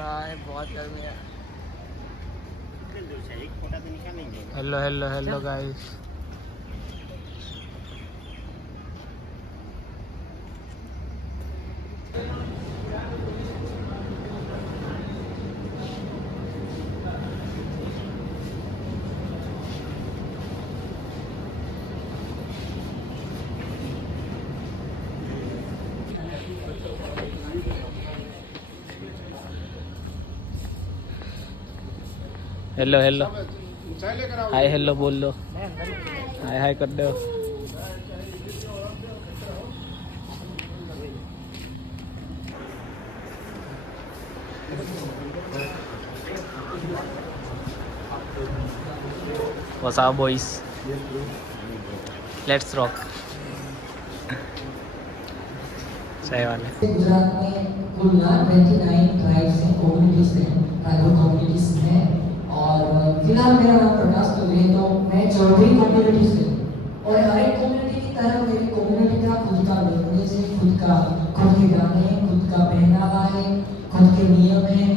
भाई बहुत गर्मी है। Hello hello hello guys. Hello hello hi hello बोल लो। हाय हाय कर दो। What's up boys? Let's rock. सही वाले। गुजरात में कुल 29 ट्राइब्स हैं, कम्युनिटीज हैं, ट्राइबल कम्युनिटीज हैं। और फिलहाल मेरा नाम प्रकाश चौधरी है, तो मैं चौधरी कम्युनिटी से। और हर एक कम्युनिटी की तरह मेरी कम्युनिटी का खुद का लैंग्वेज है, खुद के गाने, खुद का पहनावा है, खुद के नियम है।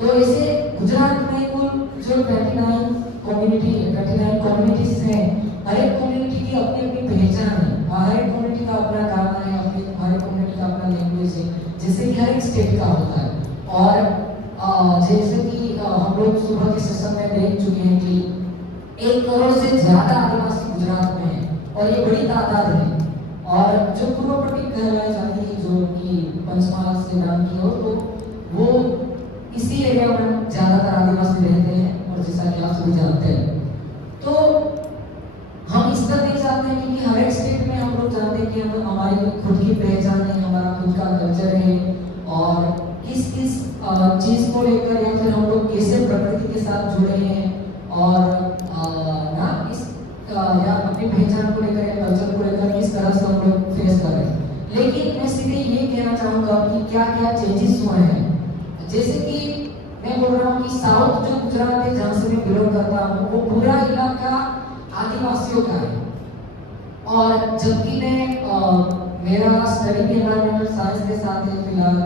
तो ऐसे गुजरात में कुल जो 29 कम्युनिटीज हैं, हर एक कम्युनिटी की अपनी अपनी पहचान है, हर एक कम्युनिटी का अपना गाना है, हर एक कम्युनिटी का अपना लैंग्वेज है, जैसे कि हर एक स्टेट का होता है। और जैसे कि हम लोग सुबह के सेशन में देख चुके हैं कि 1 करोड़ से ज्यादा आदिवासी गुजरात में है और ये बड़ी तादाद है। और जो पूर्व पट्टी कहलाई जाती है, जो कि पंचमहाल से नाम की हो, तो वो इसी एरिया में ज्यादातर आदिवासी रहते हैं। और जैसा कि आप सभी जानते हैं, तो हम इस तरह नहीं चाहते हैं कि हर एक स्टेट में हम लोग जानते हैं कि हम हमारी खुद की पहचान है, हमारा खुद का कल्चर है। और किस किस चीज को लेकर या फिर हम लोग कैसे प्रकृति के साथ जुड़े हैं, और ना इस या अपनी पहचान को लेकर या कल्चर को लेकर किस तरह से हम लोग फेस कर रहे हैं। लेकिन मैं सीधे ये कहना चाहूँगा कि क्या क्या चेंजेस हुए हैं। जैसे कि मैं बोल रहा हूँ कि साउथ जो गुजरात है, जहाँ से मैं बिलोंग करता हूँ, वो पूरा इलाका आदिवासियों का है। और जबकि मैं मेरा स्टडी भी एनवायरमेंटल साइंस के साथ है फिलहाल,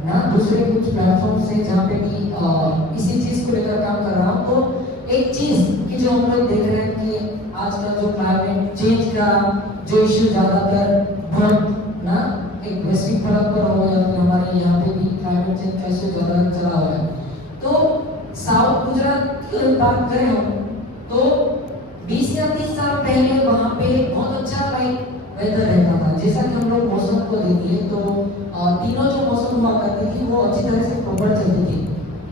ना दूसरे कुछ प्लेटफॉर्म से जहाँ पे भी इसी चीज को लेकर काम कर रहा हूँ। तो एक चीज कि जो हम लोग देख रहे हैं कि आजकल जो क्लाइमेट चेंज का जो इश्यू ज्यादातर बहुत ना एक वैश्विक फलक पर हो, या फिर हमारे यहाँ पे भी क्लाइमेट चेंज का इश्यू ज्यादा चला हुआ है। तो साउथ गुजरात की बात करें हम, तो 20 या 30 साल पहले वहाँ पे बहुत अच्छा लाइक वेदर रहता था। जैसा कि हम लोग मौसम को देखिए, तो तीनों जो मौसम हुआ करती थी वो अच्छी तरह से प्रॉपर चलती थी।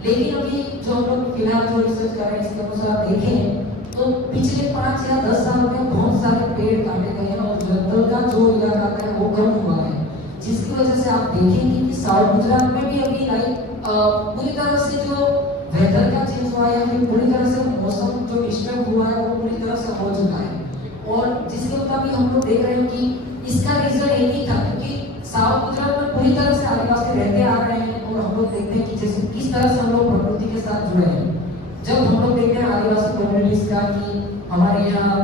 लेकिन अभी जो हम लोग फिलहाल जो रिसर्च कर रहे हैं, इसके अनुसार देखें तो पिछले 5 या 10 सालों में बहुत सारे पेड़ काटे गए हैं और जंगल का जो इलाका है वो कम हुआ है, जिसकी वजह से आप देखेंगे कि साउथ गुजरात में भी अभी लाइक पूरी तरह से जो वेदर का चेंज हुआ है, फिर पूरी तरह से मौसम जो डिस्टर्ब हुआ है वो पूरी तरह से हो चुका है। और जिसके मुताबिक हम लोग देख रहे हैं कि इसका रीजन एक ही था, क्योंकि साउथ गुजरात में पूरी तरह से आदिवासी रहते आ रहे हैं। और हम लोग देखते हैं कि जैसे किस तरह से हम लोग प्रकृति के साथ जुड़े हैं। जब हम लोग देखते हैं आदिवासी कम्युनिटीज का कि हमारे यहाँ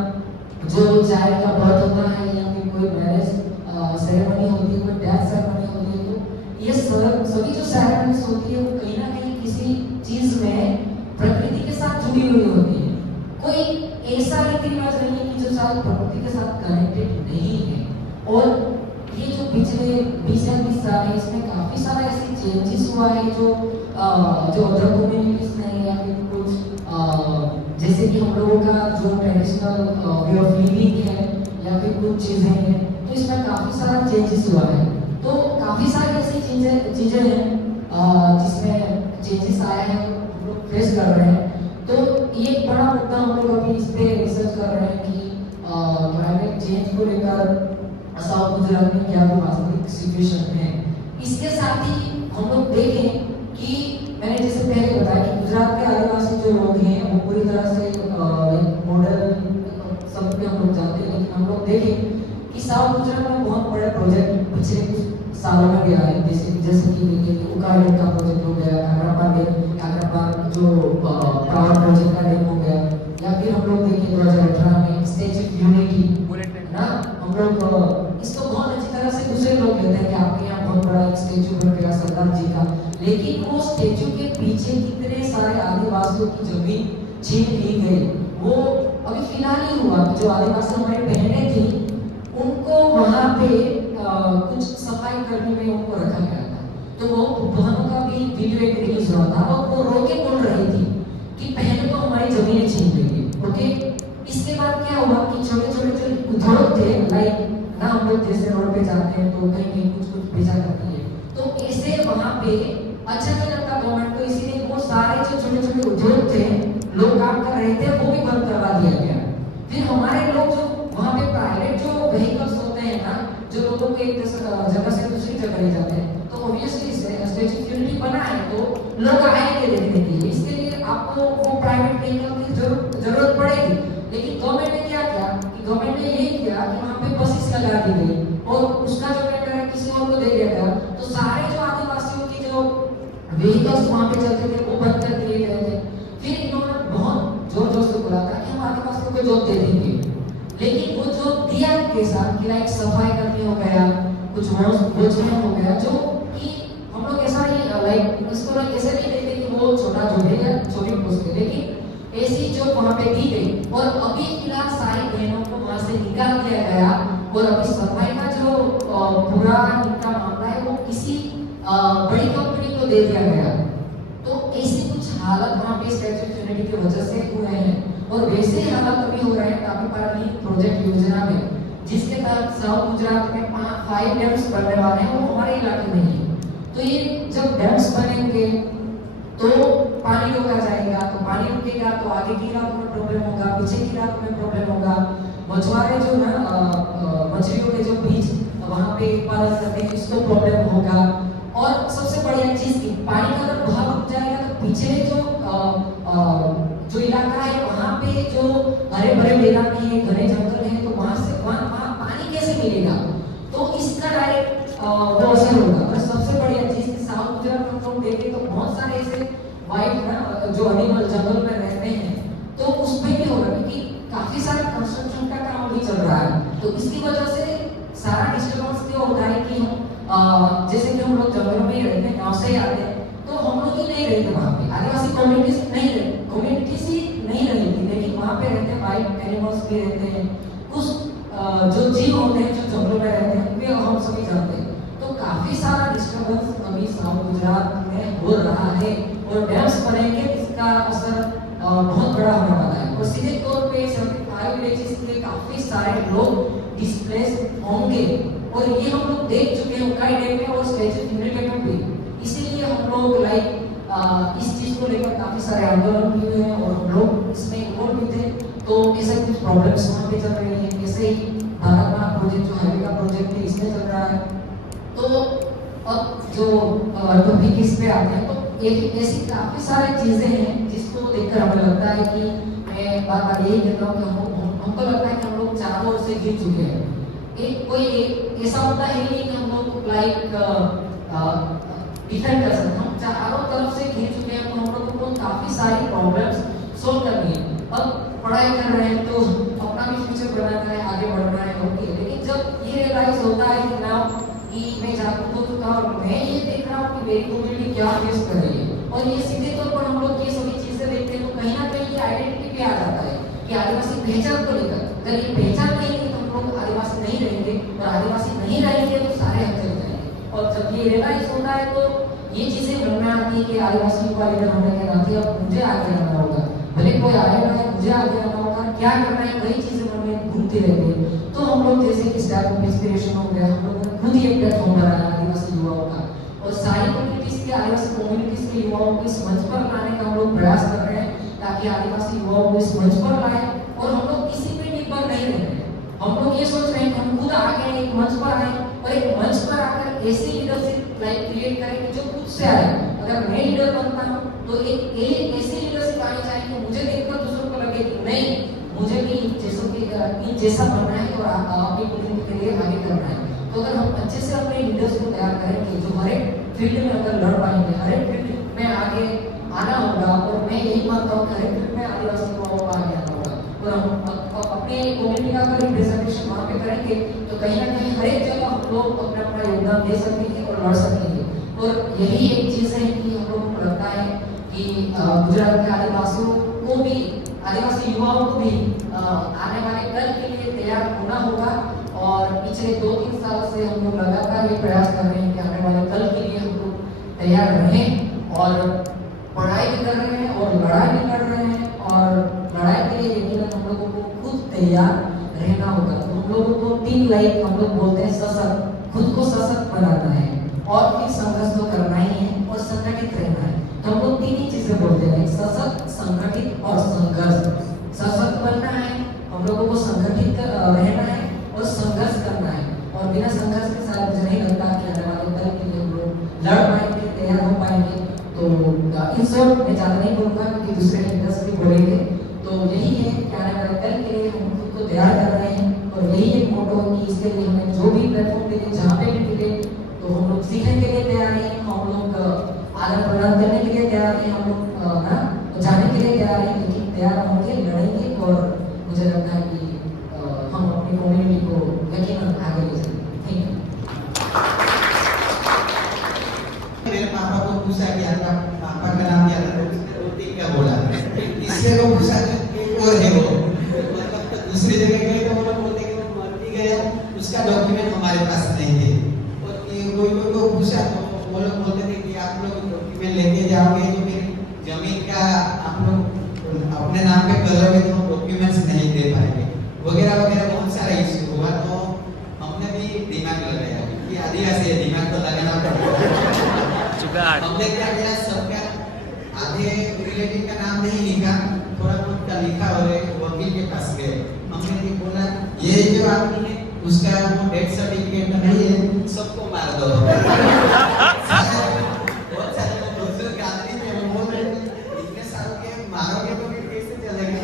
जो चाइल्ड का बर्थ होता है या फिर कोई मैरिज सेरेमनी होती है, कोई डेथ सेरेमनी होती है, तो ये सभी जो सेरेमनीज होती है वो कहीं ना कहीं किसी चीज में प्रकृति के साथ जुड़ी हुई होती है। कोई ऐसा रीति रिवाज नहीं है कि जो शायद प्रकृति के साथ कनेक्टेड नहीं है। और ये जो पिछले 20 या 30 साल है, इसमें काफी सारा ऐसे चेंजेस हुआ है जो अदर कम्युनिटीज में या फिर कुछ जैसे कि हम लोगों का जो ट्रेडिशनल वे ऑफ लिविंग है या फिर कुछ चीजें हैं, तो इसमें काफी सारा चेंजेस हुआ है। तो काफी सारी ऐसी चीजें हैं जिसमें चेंजेस आए हैं, हम लोग फेस कर रहे हैं। तो ये एक बड़ा मुद्दा हम लोग अभी इस पे रिसर्च कर रहे हैं कि क्लाइमेट चेंज को लेकर साउथ गुजरात में क्या वास्तविक सिचुएशन है। इसके साथ ही हम लोग देखें कि मैंने जैसे पहले बताया कि गुजरात के आदिवासी जो लोग हैं वो पूरी तरह से मॉडल सब पे हम लोग जानते हैं। लेकिन हम लोग देखें कि साउथ गुजरात में बहुत बड़े प्रोजेक्ट पिछले कुछ सालों में भी आए, जैसे कि देखिए उकाई का प्रोजेक्ट हो गया, काकरापार जो पावर प्रोजेक्ट का डैम हो गया, या फिर हम लोग देखिए 2018 में स्टैच्यू ऑफ यूनिटी ना, हम लोग इसको बहुत अच्छी तरह से दूसरे लोग कहते हैं कि आपके यहाँ बहुत बड़ा एक स्टैच्यू बन गया सरदार जी का, लेकिन वो स्टेचू के पीछे कितने सारे आदिवासियों की जमीन छीन ली गई। वो अभी फिलहाल ही हुआ कि जो आदिवासी हमारी बहनें थी उनको वहाँ पे कुछ सफाई करने में उनको रखा गया था। तो वो बहनों का भी वीडियो एक रिलीज हुआ था और वो रो के बोल रही थी कि पहले तो हमारी जमीनें छीन लेंगे। ओके, इसके बाद क्या हुआ कि छोटे छोटे जो उद्योग थे, लाइक ना हम लोग जैसे रोड पे जाते हैं तो कहीं कहीं कुछ कुछ बेचा करती है, तो ऐसे वहाँ पे अच्छा नहीं लगता गवर्नमेंट को, इसीलिए वो सारे जो छोटे छोटे उद्योग थे, लोग काम कर रहे थे, वो भी बंद करवा दिया गया। फिर हमारे लोग जो वहाँ पे प्राइवेट जो व्हीकल्स होते हैं ना, जो लोगों को एक जगह से दूसरी जगह ले जाते हैं, तो ऑब्वियसली स्टैच्यू ऑफ यूनिटी बना है तो लोग आएंगे देखने के लिए, इसके लिए आपको वो प्राइवेट व्हीकल की जरूरत पड़ेगी। लेकिन गवर्नमेंट ने क्या किया कि गवर्नमेंट ने ये किया कि वहाँ पे बसेस लगा दी गई और उसका जो टेंडर है किसी और को दे दिया गया। तो सारे जो आदिवासियों की जो व्हीकल्स वहाँ पे चलते थे वो बंद कर दिए गए थे। फिर इन्होंने बहुत जोर जोर से बोला था कि हम आदिवासियों को जॉब दे देंगे, लेकिन वो जॉब दिया के साथ कि लाइक सफाई करनी हो गया, कुछ रोजगार हो गया, जो कि हम लोग ऐसा नहीं लाइक इसको ऐसे नहीं देखते कि वो छोटा जॉब है या छोटी पोस्ट है, लेकिन ऐसी जो वहाँ पे दी गई। और अभी फिलहाल सारी बहनों को वहाँ से निकाल दिया गया और अभी सफाई का जो पूरा इनका मामला है वो किसी बड़ी कंपनी को दे दिया गया। तो ऐसी कुछ हालत वहाँ पे स्टैच्यू ऑफ यूनिटी की वजह से हुए हैं और वैसे ही हालत अभी हो रहे हैं तापीपानी प्रोजेक्ट योजना में, जिसके तहत साउथ गुजरात में 5 डैम्स बनने वाले हैं, वो हमारे इलाके में ही। तो ये जब डैम्स बनेंगे तो पानी रोका जाएगा, तो पानी रुकेगा तो आगे की रात में प्रॉब्लम होगा, पीछे की रात में प्रॉब्लम होगा। मछुआरे जो ना मछलियों के जो बीज वहाँ पे पालन करते हैं इसको प्रॉब्लम होगा। और सबसे बढ़िया चीज की पानी का अगर बहाव रुक जाएगा तो पीछे जो इलाका है वहाँ पे जो हरे भरे मैदान है, घने जंगल है, तो वहाँ से वहाँ पानी कैसे मिलेगा, तो इसका डायरेक्ट वो असर होगा। और सबसे बढ़िया चीज साउथ गुजरात में हम देखें तो बहुत सारे ऐसे वाइल्ड ना जो एनिमल जंगल में रहते हैं, तो उसमें भी होगा क्योंकि काफी सारा कंस्ट्रक्शन का काम भी चल रहा है। तो इसकी वजह से सारा डिस्टर्बेंस क्यों होता है कि हम जैसे कि हम लोग जंगलों में ही रहते हैं, गाँव से ही आते हैं, तो हम लोग ही नहीं रहते वहाँ पे, आदिवासी कम्युनिटीज ही नहीं रहती, लेकिन वहाँ पे रहते हैं वाइल्ड एनिमल्स भी रहते हैं, कुछ जो जीव होते हैं जो जंगलों में रहते हैं वे हम सभी जानते हैं। तो काफी सारा डिस्टर्बेंस अभी साउथ गुजरात में हो रहा है और डैम्स बनेंगे इसका असर बहुत बड़ा होने वाला है। और सीधे तौर पे 75 विलेजेस के काफी सारे लोग डिस्प्लेस होंगे और ये हम लोग देख चुके हैं उकाई डैम में और स्टैच्यू ऑफ यूनिटी में भी। इसीलिए हम लोग लाइक इस चीज को लेकर काफी सारे आंदोलन भी हुए हैं और हम लोग इसमें इन्वॉल्व भी थे। तो ऐसे कुछ प्रॉब्लम्स वहाँ पे चल रही है, जैसे ही भारतमाला प्रोजेक्ट जो हाईवे का प्रोजेक्ट है इसमें चल रहा है। तो अब जो टॉपिक इस पे आते हैं तो एक ऐसी काफी सारी चीजें हैं जिसको देखकर हमें लगता है कि मैं बार-बार यही कहता हूँ कि हमको लगता है कि हम लोग चारों ओर से गिर चुके हैं। एक ऐसा होता है नहीं कि हम लोग लाइक डिफेंड कर सकते हैं, हम चारों तरफ से घिर चुके हैं। तो हम लोगों को काफी सारी प्रॉब्लम्स सोल्व करनी है। अब पढ़ाई कर रहे हैं तो अपना भी फ्यूचर बनाना है, आगे बढ़ना है, ओके। लेकिन जब ये रियलाइज होता है कि ना कि मैं जागरूक हो चुका हूँ, मैं ये देख रहा हूँ कि मेरी कम्युनिटी क्या फेस कर रही है और ये सीधे तौर पर हम लोग ये सभी चीजें देखते हैं तो कहीं ना कहीं आइडेंटिटी पे आ जाता है कि आदिवासी पहचान को लेकर। अगर ये पहचान नहीं है तो हम लोग आदिवासी नहीं रहेंगे और आदिवासी नहीं रहेंगे तो सारे हम चले जाएंगे। और जब ये रियलाइज होता है तो ये चीजें मन में आती है कि आदिवासी का लीडर होने के नाते अब मुझे आगे आना होगा, भले कोई आएगा है मुझे आगे आना होगा, क्या करना है वही चीजें मन में घूमती रहती है। तो हम लोग जैसे कि स्टैप ऑफ इंस्पिरेशन हो गया, हम लोगों ने खुद ही एक प्लेटफॉर्म बनाया आदिवासी युवाओं का और सारी कम्युनिटीज के आदिवासी कम्युनिटीज के युवाओं को इस मंच पर लाने का हम लोग प्रयास कर रहे हैं ताकि आदिवासी युवाओं को इस मंच पर लाए और हम लोग किसी पे निर्भर नहीं रहते। हम लोग ये सोच रहे हैं कि हम खुद आगे एक मंच पर आए और एक मंच पर आकर ऐसी लीडरशिप लाइक क्रिएट करें कि जो खुद से आए। अगर मैं लीडर बनता हूँ तो एक ऐसी लीडरशिप आनी चाहिए कि मुझे देखकर दूसरों को लगे कि नहीं मुझे भी इन जैसा बनना है और अपनी कम्युनिटी के लिए आगे करना है। तो अगर हम अच्छे से अपने लीडर्स को तैयार करेंगे जो हर एक फील्ड में अगर लड़ पाएंगे, हर एक फील्ड में आगे आना होगा और मैं यही मानता हूँ कि हर एक फील्ड में आदिवासी युवाओं को आगे आना होगा और हम अपने कम्युनिटी का अगर रिप्रेजेंटेशन वहाँ पे करेंगे तो कहीं ना कहीं हर एक जगह हम लोग अपना अपना योगदान दे सकेंगे और लड़ सकेंगे। और यही एक चीज़ है कि हम लोग को लगता है कि गुजरात के आदिवासियों को भी, आदिवासी युवाओं को भी आने वाले कल के लिए तैयार होना होगा। और पिछले 2-3 साल से हम लोग लगातार ये प्रयास कर रहे हैं कि आने वाले कल के लिए हम लोग तैयार रहें और पढ़ाई भी कर रहे हैं और लड़ाई भी लड़ रहे हैं। और लड़ाई के लिए यकीनन हम लोगों को खुद तैयार रहना होगा। तो हम लोगों को 3 लाइक हम लोग बोलते हैं सशक्त, खुद को सशक्त बनाना है और फिर संघर्ष तो करना ही है और संगठित रहना है। तो हम लोग 3 ही चीजें बोलते हैं, सशक्त, संगठित और संघर्ष। सशक्त बनना है, हम लोगों को संगठित रहना है और संघर्ष करना है। और बिना संघर्ष के साथ मुझे नहीं लगता कि आने वाले कल के लिए हम लोग लड़ पाएंगे, तैयार हो पाएंगे। तो इन शॉर्ट मैं ज़्यादा नहीं बोलूँगा क्योंकि दूसरे लीडर्स भी बोलेंगे। तो यही है कि आने वाले कल के लिए हम खुद को तैयार कर रहे हैं और यही एक मोटो है कि इसके लिए हमें जो भी प्लेटफॉर्म मिले, जहाँ पे भी मिले, तो हम लोग सीखने के लिए तैयार हैं, हम लोग आदान प्रदान करने के लिए तैयार हैं, हम लोग जाने के लिए तैयार हैं, लेकिन तैयार होंगे, लड़ेंगे। और मुझे लगता है कि हम अपनी कम्युनिटी को यकीनन आगे ले जाएंगे। Thank you. मेरे पापा को पूछा कि आपका पापा का नाम क्या था, तो रोटी क्या बोला। तीसरे को पूछा कि और है वो, मतलब दूसरी जगह गए तो वो लोग बोलते कि वो मर भी गया, उसका डॉक्यूमेंट हमारे पास नहीं है। और कोई को पूछा तो वो लोग बोलते थे कि आप लोग डॉक्यूमेंट लेके जाओगे तो फिर जमीन का आप लोग अपने नाम पे करोगे तो डॉक्यूमेंट्स नहीं दे पाएंगे, वगैरह वगैरह बहुत सारा इश्यू हुआ। तो हमने भी दिमाग लगाया कि आदिवासी दिमाग तो लगाना पड़ेगा। हमने क्या किया, सबका आधे रिलेटिव का नाम नहीं लिखा, थोड़ा बहुत का लिखा और एक वकील के पास गए। हमने भी बोला ये जो आदमी है उसका वो डेथ सर्टिफिकेट नहीं है, सबको मार दो। बहुत सारे बुजुर्ग आदमी थे, वो बोल रहे थे इतने सालों के मारोगे तो फिर कैसे चलेगा।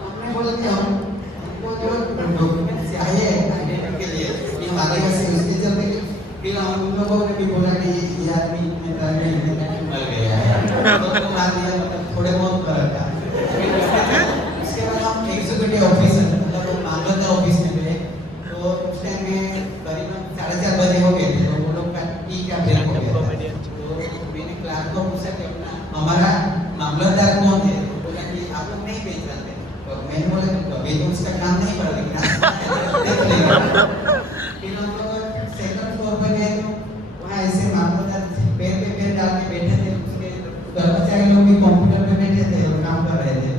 हमने बोला कि हमको जो डॉक्यूमेंट चाहिए आइडेंटिटी के लिए कि हमारे यहाँ से उसके चलते फिर हम लोगों ने भी बोला कि ये आदमी मर गया है, तो मार दिया, मतलब थोड़े बहुत फर्क था। उसके बाद हम एग्जीक्यूटिव ऑफिसर मतलब मामलतदार ऑफिस में गए। तो उस टाइम में करीबन 4:30 बजे हो गए थे, तो वो लोग का टी का ब्रेक हो गया था। तो मैंने क्लार्क को पूछा कि अपना हमारा मामलतदार कौन है, तो बोला कि आप लोग नहीं पहचानते। तो मैंने बोला कि कभी तो उसका नाम नहीं पड़ा, लेकिन देख लेंगे। फिर हम लोग सेकंड फ्लोर पर गए तो वहाँ ऐसे मामलतदार पैर पे पैर डाल के बैठे थे, उसके कर्मचारी लोग भी कंप्यूटर पे बैठे थे और काम कर रहे थे।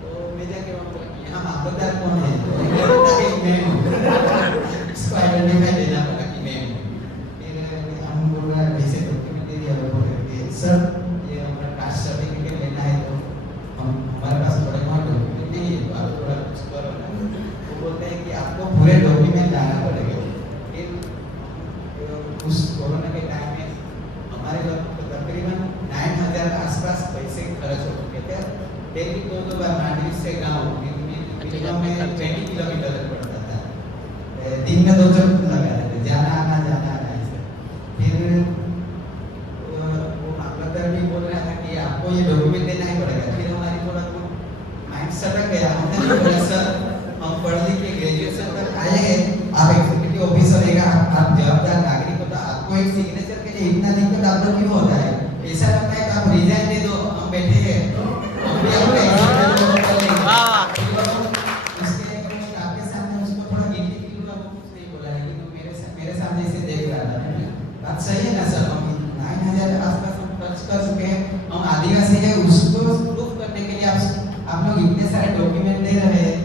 तो मैं जाके वहाँ बोला यहाँ मामलतदार कौन है, तो मैं हूँ, इसको आइडेंटिफाई देना पड़ा कि मैं हूँ। फिर हम बोल रहे हैं ऐसे डॉक्यूमेंट दे दिया, बोल रहे सर ये हमारा कास्ट सर्टिफिकेट लेना है, तो हमारे पास थोड़े बहुत डॉक्यूमेंट नहीं है, तो आप थोड़ा कुछ करो ना। वो बोलते हैं कि आपको पूरे डॉक्यूमेंट लाना पड़ेगा। उस कोरोना के टाइम में हमारे घर को तकरीबन 9,000 आसपास पैसे खर्च हो चुके थे। डेली 2 बार नांदेड़ से गाँव मिनिमम में 20 किलोमीटर पड़ता था, दिन में 2 जब लगा देते जाना आना ऐसे। फिर वो मामलतदार भी बोल रहा था कि आपको ये डॉक्यूमेंट देना ही पड़ेगा। फिर हमारी थोड़ा माइंड सटक गया, हमने बोला सर हम पढ़ लिख के ग्रेजुएशन तक आए हैं, आप एग्जीक्यूटिव ऑफिसर रहेगा, आप जवाबदार नागरिक हो, तो आपको एक सिग्नेचर के लिए इतना दिक्कत आपको क्यों होता है। ऐसा लगता है कि आप रिजाइन दे दो, हम बैठे हैं, हम भी आपको एग्जीक्यूटिव कर लेंगे। उसके स्टाफ के सामने उसको थोड़ा गिल्टी फील हुआ, वो कुछ नहीं बोला, लेकिन वो मेरे सामने इसे देख रहा था। बात सही है ना सर, हम 9,000 आसपास हम खर्च कर चुके हैं, हम आदिवासी है, उसको प्रूफ करने के लिए आप लोग इतने सारे डॉक्यूमेंट दे रहे हैं,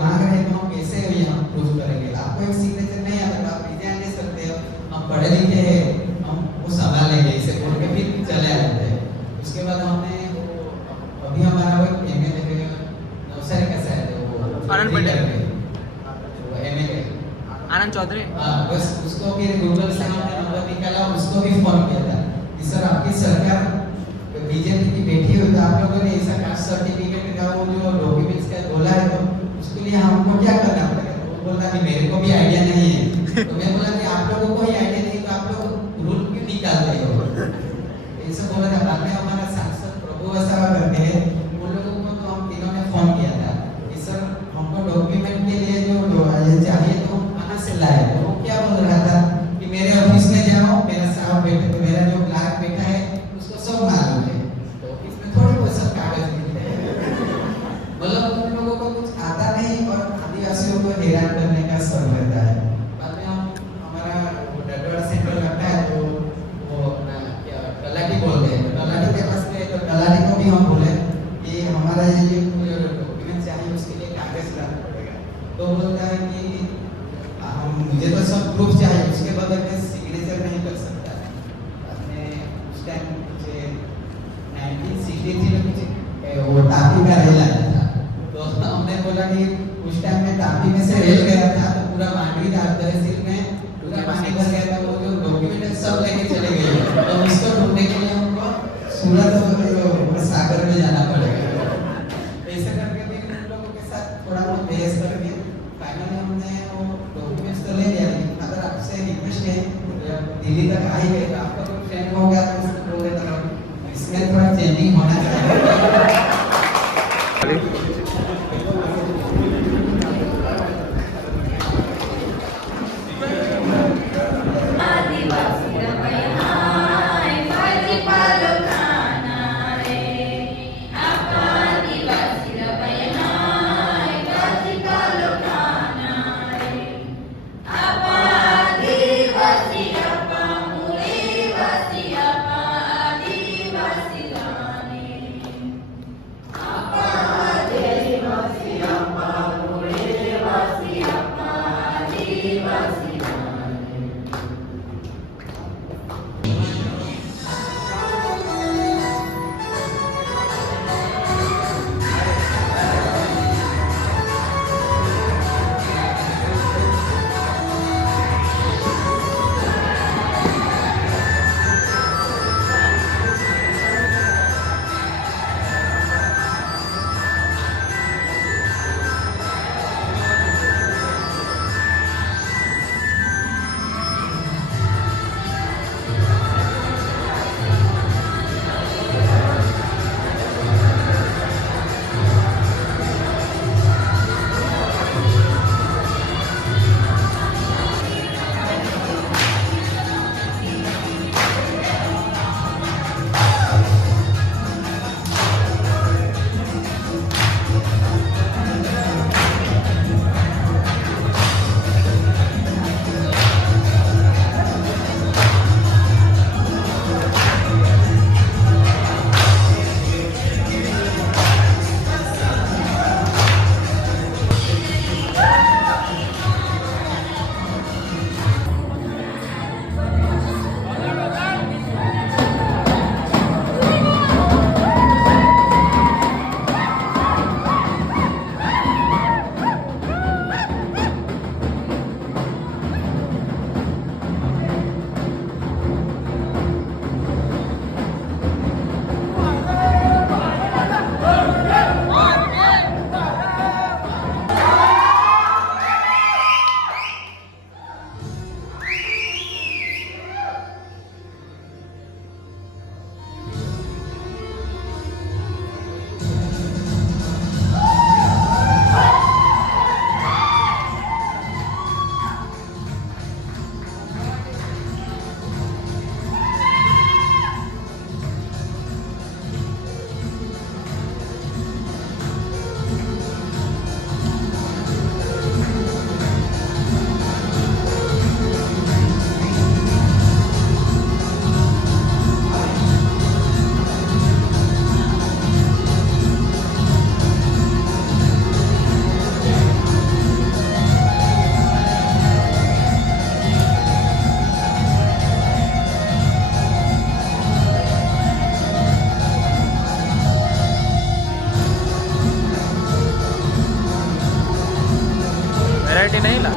मांग रहे हैं, तो हम कैसे हम प्रूफ करेंगे। आपको एक सिग्नेचर नहीं आता तो आप रिजाइन दे सकते हो, हम पढ़े लिखे हैं, हम वो संभालेंगे, इसे बोल के फिर चले आते हैं। उसके बाद हमने वो अभी हमारा वो एमएलए नवसारी का शायद वो आनंद पटेल, वो एमएलए आनंद चौधरी, बस उसको फिर गूगल से हमने नंबर निकाला, उसको भी फोन किया था कि सर आपकी सरकार बीजेपी की बैठी हुई, तो आप लोगों ने ऐसा कास्ट सर्टिफिकेट का वो जो डॉक्यूमेंट्स का बोला है, तो उसके लिए हमको क्या करना पड़ेगा। तो वो बोला कि मेरे को भी आइडिया नहीं है। तो मैं बोला कि आप लोगों को ही आइडिया नहीं, तो आप लोग रूल क्यों निकाल रहे हो, ऐसा बोला था। बाद में हमारा सांसद प्रभु वसावा करके उन लोगों को तो हम तीनों ने फोन किया था कि सर हमको डॉक्यूमेंट के लिए जो चाहिए तो कहाँ से लाए। तो वो क्या बोल रहा था कि मेरे ऑफिस में जाओ, मेरा साहब बैठे तापी में से रेल गया था तो पूरा मांडवी तहसील में पूरा पानी भर गया था, वो जो डॉक्यूमेंट सब लेके चले गए, तो उसको ढूंढने के लिए हमको सूरत और सागर में जाना पड़ेगा। ऐसे करके भी उन लोगों के साथ थोड़ा बहुत बहस करके फाइनली हमने वो डॉक्यूमेंट्स तो ले लिया। लेकिन अगर आपसे रिक्वेस्ट है दिल्ली तक आ ही गए तो आपका कोई फ्रेंड हो गया तो उसको बोल देता हूँ इसमें थोड़ा चेंजिंग होना चाहिए। वैरायटी नहीं ला